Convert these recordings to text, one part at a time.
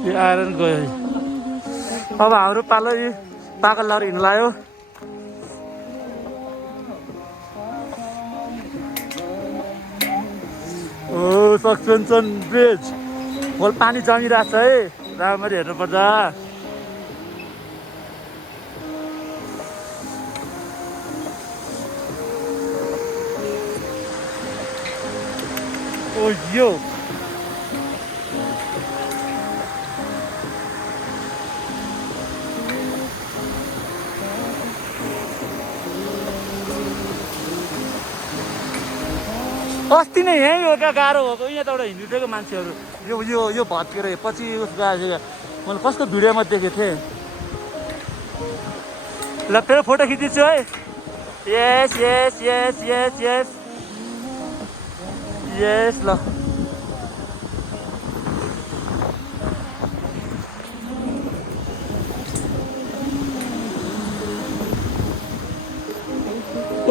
यो आइरन गयो। अब हाम्रो पालो यी पागल लाएर हिँड्नु लाग्यो। ओ सस्पेन्सन ब्रिज होल पानी जमिरहेको छ है, राम्ररी हेर्नुपर्छ। ओ यो अस्ति नै यहीँ हो क्या गाह्रो भएको, यहाँ त एउटा हिँडिदिएको मान्छेहरू यो यो यो भत्केर पछि उस गएको। मैले कस्तो भिडियोमा देखेको थिएँ। ल फेरि फोटो खिचिदिन्छु है। यस यस यस यस यस यस ल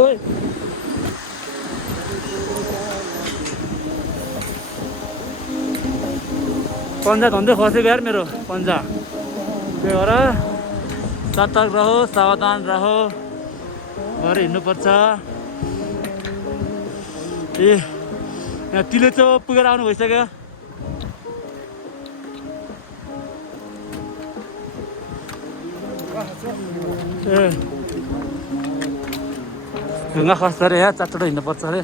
ओइ पन्जा धन्दै खसेको यार मेरो पन्जा। त्यही भएर सतर्क रहो, सावधान रहो, घर हिँड्नुपर्छ। ए यहाँ तिलेचो पुगेर आउनु भइसक्यो। ए ढुङ्गा खस्छ अरे यहाँ, चारवटा हिँड्नुपर्छ अरे।